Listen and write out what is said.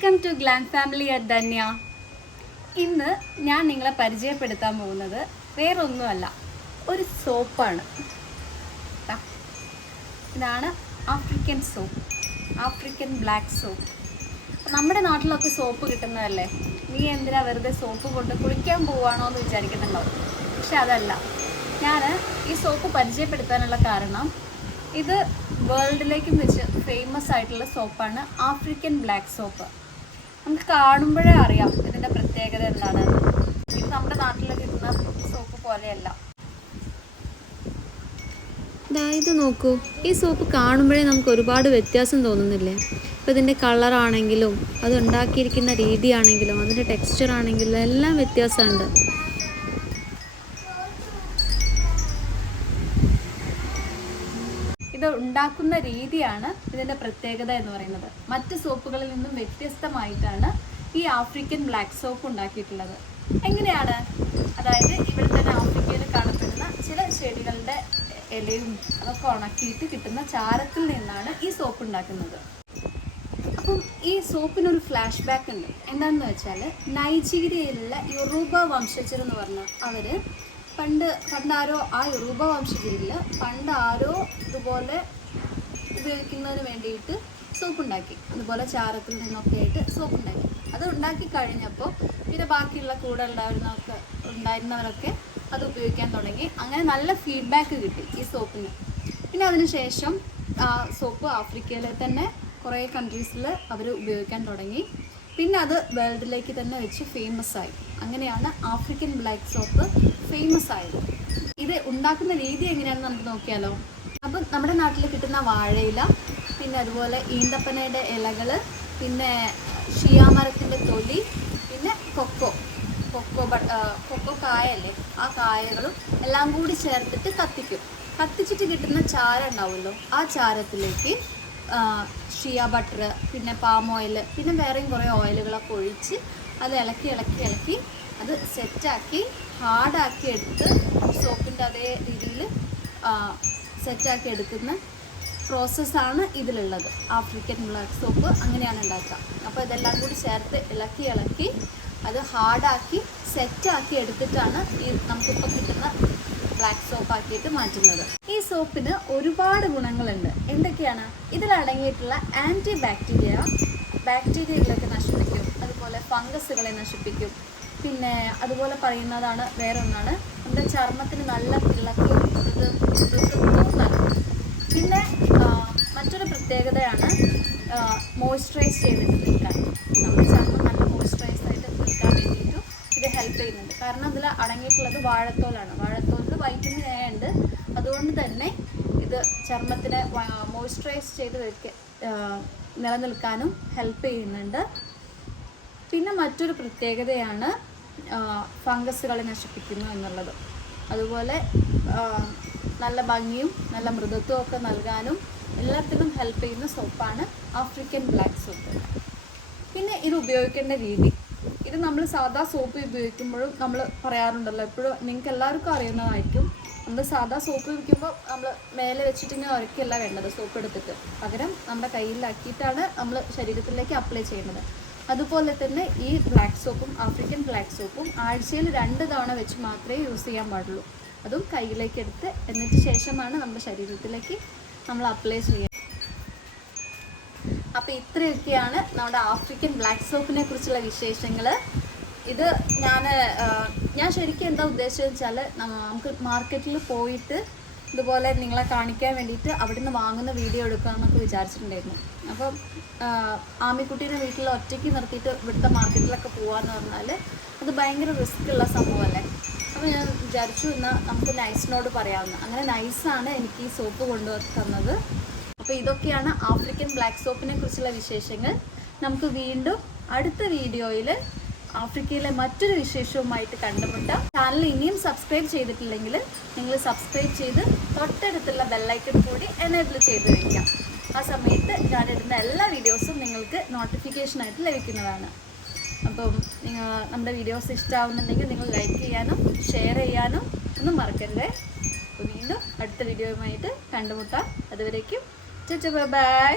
Welcome to glam family at Dhanya. ഇന്ന് ഞാൻ നിങ്ങളെ പരിചയപ്പെടുത്താൻ പോകുന്നത് വേറൊന്നുമല്ല, ഒരു സോപ്പാണ്. ഇതാണ് African soap, African black soap. നമ്മുടെ നാട്ടിലൊക്കെ സോപ്പ് കിട്ടുന്നതല്ലേ, നീ എന്തിനാ വെറുതെ സോപ്പ് കൊണ്ട് കുളിക്കാൻ പോവുകയാണോ എന്ന് വിചാരിക്കുന്നുണ്ടാവും. പക്ഷെ അതല്ല, ഞാൻ ഈ സോപ്പ് പരിചയപ്പെടുത്താനുള്ള കാരണം ഇത് വേൾഡിലേക്കും വെച്ച് ഫേമസ് ആയിട്ടുള്ള സോപ്പാണ് ആഫ്രിക്കൻ ബ്ലാക്ക് സോപ്പ്. നമുക്ക് കാണുമ്പോഴേ അറിയാം ഇതിൻ്റെ പ്രത്യേകത എന്താണ്. ഇത് നമ്മുടെ നാട്ടിൽ കിട്ടുന്ന സോപ്പ് പോലെയല്ല. ഇത് നോക്കൂ, ഈ സോപ്പ് കാണുമ്പോഴേ നമുക്ക് ഒരുപാട് വ്യത്യാസം തോന്നുന്നില്ലേ? അപ്പോൾ ഇതിൻ്റെ കളറാണെങ്കിലും അത് ഉണ്ടാക്കിയിരിക്കുന്ന രീതിയാണെങ്കിലും അതിൻ്റെ ടെക്സ്ചർ ആണെങ്കിലും എല്ലാം വ്യത്യാസമുണ്ട്. ഇത് ഉണ്ടാക്കുന്ന രീതിയാണ് ഇതിൻ്റെ പ്രത്യേകത എന്ന് പറയുന്നത്. മറ്റ് സോപ്പുകളിൽ നിന്നും വ്യത്യസ്തമായിട്ടാണ് ഈ ആഫ്രിക്കൻ ബ്ലാക്ക് സോപ്പ് ഉണ്ടാക്കിയിട്ടുള്ളത്. എങ്ങനെയാണ്? അതായത് ഇവിടെ തന്നെ ആഫ്രിക്കയിൽ കാണപ്പെടുന്ന ചില ചെടികളുടെ ഇലയും അതൊക്കെ ഉണക്കിയിട്ട് കിട്ടുന്ന ചാരത്തിൽ നിന്നാണ് ഈ സോപ്പ് ഉണ്ടാക്കുന്നത്. അപ്പം ഈ സോപ്പിനൊരു ഫ്ലാഷ് ബാക്ക് ഉണ്ട്. എന്താണെന്ന് വെച്ചാൽ, നൈജീരിയയിലുള്ള യൊറൂബ വംശജർ എന്ന് പറഞ്ഞാൽ അവർ പണ്ടാരോ ആ യൊറൂബ വംശജരിൽ പണ്ടാരോ ഇതുപോലെ ഉപയോഗിക്കുന്നതിന് വേണ്ടിയിട്ട് സോപ്പ് ഉണ്ടാക്കി. അതുപോലെ ചാരത്തിൽ നിന്നൊക്കെ ആയിട്ട് സോപ്പ് ഉണ്ടാക്കി. അത് ഉണ്ടാക്കി കഴിഞ്ഞപ്പോൾ പിന്നെ ബാക്കിയുള്ള കൂടെ ഉണ്ടായിരുന്നവരൊക്കെ അത് ഉപയോഗിക്കാൻ തുടങ്ങി. അങ്ങനെ നല്ല ഫീഡ്ബാക്ക് കിട്ടി ഈ സോപ്പിന്. പിന്നെ അതിനുശേഷം ആ സോപ്പ് ആഫ്രിക്കയിലെ തന്നെ കുറേ കൺട്രീസിൽ അവർ ഉപയോഗിക്കാൻ തുടങ്ങി. പിന്നെ അത് വേൾഡിലേക്ക് തന്നെ വെച്ച് ഫേമസ് ആയി. അങ്ങനെയാണ് ആഫ്രിക്കൻ ബ്ലാക്ക് സോപ്പ് ഫേമസ് ആയത്. ഇത് ഉണ്ടാക്കുന്ന രീതി എങ്ങനെയാണെന്ന് നമുക്ക് നോക്കിയാലോ. അപ്പം നമ്മുടെ നാട്ടിൽ കിട്ടുന്ന വാഴയില, പിന്നെ അതുപോലെ ഈന്തപ്പനയുടെ ഇലകൾ, പിന്നെ ഷിയാമരത്തിൻ്റെ തൊലി, പിന്നെ കൊക്കോ കായല്ലേ, ആ കായകളും എല്ലാം കൂടി ചേർത്തിട്ട് കത്തിക്കും. കത്തിച്ചിട്ട് കിട്ടുന്ന ചാരം ഉണ്ടാവുമല്ലോ, ആ ചാരത്തിലേക്ക് ഷിയ ബട്ടർ, പിന്നെ പാം ഓയിൽ, പിന്നെ വേറെയും കുറേ ഓയിലുകളൊക്കെ ഒഴിച്ച് അത് ഇളക്കി അത് സെറ്റാക്കി ഹാർഡാക്കി എടുത്ത് സോപ്പിൻ്റെ അതേ രീതിയിൽ സെറ്റാക്കി എടുക്കുന്ന പ്രോസസ്സാണ് ഇതിലുള്ളത്. ആഫ്രിക്കൻ ബ്ലാക്ക് സോപ്പ് അങ്ങനെയാണ് ഉണ്ടാക്കുക. അപ്പോൾ ഇതെല്ലാം കൂടി ചേർത്ത് ഇളക്കി അത് ഹാർഡാക്കി സെറ്റാക്കി എടുത്തിട്ടാണ് ഈ നമുക്കിപ്പോൾ കിട്ടുന്ന ബ്ലാക്ക് സോപ്പ് ആക്കിയിട്ട് മാറ്റുന്നത്. ഈ സോപ്പിന് ഒരുപാട് ഗുണങ്ങളുണ്ട്. എന്തൊക്കെയാണ്? ഇതിലടങ്ങിയിട്ടുള്ള ആൻറ്റി ബാക്ടീരിയകളൊക്കെ നശിപ്പിക്കും, അതുപോലെ ഫംഗസുകളെ നശിപ്പിക്കും. പിന്നെ അതുപോലെ പറയുന്നതാണ് വേറെ ഒന്നാണ്, നമ്മുടെ ചർമ്മത്തിന് നല്ല തിളക്കവും മൃദുത്വവും നൽകും. പിന്നെ മറ്റൊരു പ്രത്യേകതയാണ് മോയ്സ്ചറൈസ് ചെയ്തിട്ട് നിൽക്കാൻ. നമ്മുടെ ചർമ്മം നല്ല മോയ്സ്ചറൈസ് ആയിട്ട് നിൽക്കാൻ വേണ്ടിയിട്ടും ഇത് ഹെൽപ്പ് ചെയ്യുന്നുണ്ട്. കാരണം അതിൽ അടങ്ങിയിട്ടുള്ളത് വാഴത്തോലാണ്. വാഴത്തോലിൽ വൈറ്റമിൻ എ ഉണ്ട്. അതുകൊണ്ട് തന്നെ ഇത് ചർമ്മത്തിനെ മോയ്സ്ചറൈസ് ചെയ്ത് നിലനിൽക്കാനും ഹെൽപ്പ് ചെയ്യുന്നുണ്ട്. പിന്നെ മറ്റൊരു പ്രത്യേകതയാണ് ഫംഗസുകളെ നശിപ്പിക്കുന്നു എന്നുള്ളത്. അതുപോലെ നല്ല ഭംഗിയും നല്ല മൃദുത്വവും ഒക്കെ നൽകാനും എല്ലാത്തിനും ഹെൽപ്പ് ചെയ്യുന്ന സോപ്പാണ് ആഫ്രിക്കൻ ബ്ലാക്ക് സോപ്പ്. പിന്നെ ഇത് ഉപയോഗിക്കേണ്ട രീതി, ഇത് നമ്മൾ സാധാ സോപ്പ് ഉപയോഗിക്കുമ്പോഴും നമ്മൾ പറയാറുണ്ടല്ലോ, എപ്പോഴും നിങ്ങൾക്ക് എല്ലാവർക്കും അറിയുന്നതായിരിക്കും. നമ്മൾ സാധാ സോപ്പ് ഉപയോഗിക്കുമ്പോൾ നമ്മൾ മേലെ വെച്ചിട്ട് ഇങ്ങനെ ഉരയ്ക്കല്ല വേണ്ടത് സോപ്പ് എടുത്തിട്ട്, പകരം നമ്മുടെ കയ്യിലാക്കിയിട്ടാണ് നമ്മൾ ശരീരത്തിലേക്ക് അപ്ലൈ ചെയ്യുന്നത്. അതുപോലെ തന്നെ ഈ ബ്ലാക്ക് സോപ്പും ആഫ്രിക്കൻ ബ്ലാക്ക് സോപ്പും ആഴ്ചയിൽ 2 തവണ വെച്ച് മാത്രമേ യൂസ് ചെയ്യാൻ പാടുള്ളൂ. അതും കയ്യിലേക്ക് എടുത്ത് എന്നിട്ട് ശേഷമാണ് നമ്മുടെ ശരീരത്തിലേക്ക് നമ്മൾ അപ്ലൈ ചെയ്യുക. അപ്പോൾ ഇത്രയൊക്കെയാണ് നമ്മുടെ ആഫ്രിക്കൻ ബ്ലാക്ക് സോപ്പിനെ കുറിച്ചുള്ള വിശേഷങ്ങൾ. ഇത് ഞാൻ ശരിക്കും എന്താ ഉദ്ദേശിച്ചതെന്ന് വെച്ചാൽ, നമുക്ക് മാർക്കറ്റിൽ പോയിട്ട് ഇതുപോലെ നിങ്ങളെ കാണിക്കാൻ വേണ്ടിയിട്ട് അവിടെ നിന്ന് വാങ്ങുന്ന വീഡിയോ എടുക്കാമെന്നൊക്കെ വിചാരിച്ചിട്ടുണ്ടായിരുന്നു. അപ്പം ആമിക്കുട്ടീനെ വീട്ടിൽ ഒറ്റയ്ക്ക് നിർത്തിയിട്ട് ഇവിടുത്തെ മാർക്കറ്റിലൊക്കെ പോകാമെന്ന് പറഞ്ഞാൽ അത് ഭയങ്കര റിസ്ക് ഉള്ള സംഭവമല്ലേ. അപ്പോൾ ഞാൻ വിചാരിച്ചു എന്നാൽ നമുക്ക് നൈസിനോട് പറയാവുന്ന. അങ്ങനെ നൈസാണ് എനിക്ക് ഈ സോപ്പ് കൊണ്ടുതന്നത്. അപ്പോൾ ഇതൊക്കെയാണ് ആഫ്രിക്കൻ ബ്ലാക്ക് സോപ്പിനെ കുറിച്ചുള്ള വിശേഷങ്ങൾ. നമുക്ക് വീണ്ടും അടുത്ത വീഡിയോയിൽ ആഫ്രിക്കയിലെ മറ്റൊരു വിശേഷവുമായിട്ട് കണ്ടുമുട്ടാം. ചാനൽ ഇനിയും സബ്സ്ക്രൈബ് ചെയ്തിട്ടില്ലെങ്കിൽ നിങ്ങൾ സബ്സ്ക്രൈബ് ചെയ്ത് തൊട്ടടുത്തുള്ള ബെല്ലൈക്കൺ കൂടി എനേബിൾ ചെയ്ത് വയ്ക്കാം. ആ സമയത്ത് ഞാനിടുന്ന എല്ലാ വീഡിയോസും നിങ്ങൾക്ക് നോട്ടിഫിക്കേഷനായിട്ട് ലഭിക്കുന്നതാണ്. അപ്പം നമ്മുടെ വീഡിയോസ് ഇഷ്ടമാവുന്നുണ്ടെങ്കിൽ നിങ്ങൾ ലൈക്ക് ചെയ്യാനും ഷെയർ ചെയ്യാനും ഒന്നും മറക്കരുത്. അപ്പോൾ വീണ്ടും അടുത്ത വീഡിയോയുമായിട്ട് കണ്ടുമുട്ടാം. അതുവരേക്കും ബൈ.